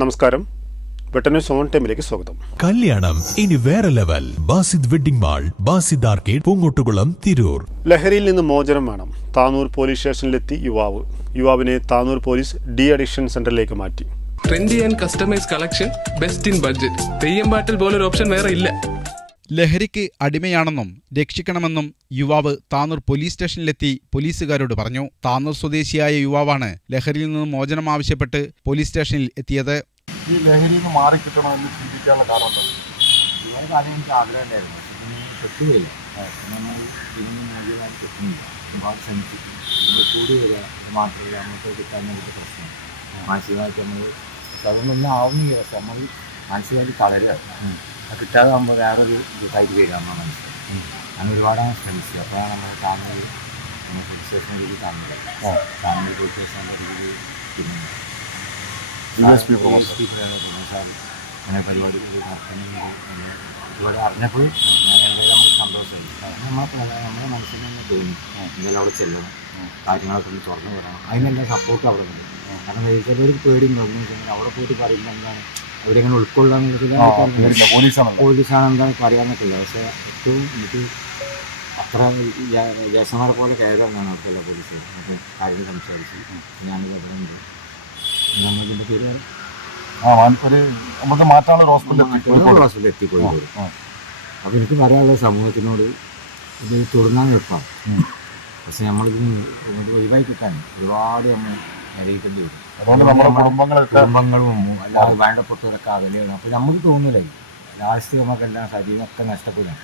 നമസ്കാരം. വെട്ടന്യൂസ് ഓൺ ടൈമിലേക്ക് സ്വാഗതം. കല്യാണം ഇനി വേറെ level. Basid wedding mall, Basid arcade, Poongottukulam, Tirur. ലഹരിയിൽ നിന്ന് മോചനം വേണം. താനൂർ പോലീസ് സ്റ്റേഷനിലെത്തി യുവാവിനെ താനൂർ പോലീസ് ഡി അഡിക്ഷൻ സെന്ററിലേക്ക് മാറ്റി. Trendy and customise collection, best in budget. Theyyam പാട്ടിൽ പോലൊരു ഓപ്ഷൻ വേറെ ഇല്ല. ലഹരിക്ക് അടിമയാണെന്നും രക്ഷിക്കണമെന്നും യുവാവ് താനൂർ പോലീസ് സ്റ്റേഷനിലെത്തി പോലീസുകാരോട് പറഞ്ഞു. താനൂർ സ്വദേശിയായ യുവാവാണ് ലഹരിയിൽ നിന്ന് മോചനം ആവശ്യപ്പെട്ട് പോലീസ് സ്റ്റേഷനിൽ എത്തിയത്. ഈ ലഹരിയിൽ നിന്ന് മാറിക്കിട്ടണമെന്ന് ചിന്തിക്കാനുള്ള കാരണം ഒരുപാട് കാര്യം എനിക്ക് ആഗ്രഹം ഉണ്ടായിരുന്നു. കിട്ടുകയില്ല. നമ്മൾ ഇതിന് മോചനമായി കിട്ടുന്നില്ല. ഒരുപാട് ശ്രമിച്ചിട്ട് നമ്മൾ കൂടി വരിക മാത്രമല്ല, നമുക്ക് കിട്ടാൻ വേണ്ടിയിട്ട് പ്രശ്നം. മാനസികമായിട്ട് നമ്മൾ അതൊന്നും ആവുന്നില്ല. പക്ഷെ നമ്മൾ മാനസികമായിട്ട് തളരുക. അത് കിട്ടാതാകുമ്പോൾ വേറൊരു ഇതായിട്ട് വരിക നമ്മൾ മനസ്സിലായി. അങ്ങനെ ഒരുപാടാണ് ശ്രമിച്ചത്. അപ്പോഴാണ് നമ്മൾ താനൂർ പോലീസ് സ്റ്റേഷനിലേക്ക് താനൂർ പോലീസ് സ്റ്റേഷനിലെ രീതിയിൽ പിന്നെ അങ്ങനെ പരിപാടി ഒരുപാട് അറിഞ്ഞപ്പോൾ ഞാൻ എന്തായാലും നമുക്ക് സന്തോഷമായി. കാരണം നമ്മുടെ മനസ്സിൽ തന്നെ തോന്നി എന്തായാലും അവിടെ ചെല്ലണം, കാര്യങ്ങളൊക്കെ ഒന്ന് തുറന്നു പറയണം. അതിനെല്ലാം സപ്പോർട്ട് അവിടെ ഉണ്ട്. കാരണം ചിലവർക്ക് പേടിയുണ്ടെന്ന് വെച്ചാൽ അവിടെ പോയിട്ട് പറയുമ്പോൾ എന്താണ് അവരെങ്ങനെ ഉൾക്കൊള്ളാന്ന് പോലീസാണ് എന്താണ് പറയാനൊക്കെ ഇല്ല. പക്ഷേ ഏറ്റവും എനിക്ക് അത്ര ജേഷന്മാരെ പോലെ കയറാനാണ് അവിടുത്തെ പോലീസ്. കാര്യങ്ങൾ സംസാരിച്ച് ഞാനത് പറയുന്നത് നമ്മളിതിൻ്റെ പേര് നമുക്ക് മാറ്റാനുള്ള ഹോസ്പിറ്റലിൽ എത്തിപ്പോയി. അപ്പോൾ എനിക്ക് പറയാനുള്ള സമൂഹത്തിനോട് ഇത് തുടങ്ങാൻ എളുപ്പം. പക്ഷെ നമ്മളിത് ഒഴിവായി കിട്ടാൻ ഒരുപാട് നമ്മൾ അറിയിക്കേണ്ടി വരും. അതുകൊണ്ട് നമ്മുടെ കുടുംബങ്ങളും അല്ലാതെ വേണ്ടപ്പെട്ടവരൊക്കെ അകലെയാണ്. അപ്പോൾ നമുക്ക് തോന്നില്ല ലാസ്റ്റ് നമുക്കെല്ലാം ശരീരമൊക്കെ നഷ്ടപ്പെടാം.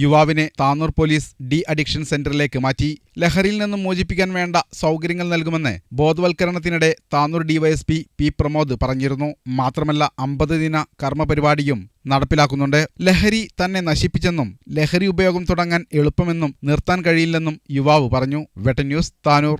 യുവാവിനെ താനൂർ പോലീസ് ഡി അഡിക്ഷൻ സെന്ററിലേക്ക് മാറ്റി. ലഹരിയിൽ നിന്നും മോചിപ്പിക്കാൻ വേണ്ട സൗകര്യങ്ങൾ നൽകുമെന്ന് ബോധവൽക്കരണത്തിനിടെ താനൂർ ഡിവൈഎസ്പി പി പ്രമോദ് പറഞ്ഞിരുന്നു. മാത്രമല്ല 50 ദിന കർമ്മപരിപാടിയും നടപ്പിലാക്കുന്നുണ്ട്. ലഹരി തന്നെ നശിപ്പിച്ചെന്നും ലഹരി ഉപയോഗം തുടങ്ങാൻ എളുപ്പമെന്നും നിർത്താൻ കഴിയില്ലെന്നും യുവാവ് പറഞ്ഞു. വെട്ടന്യൂസ്, താനൂർ.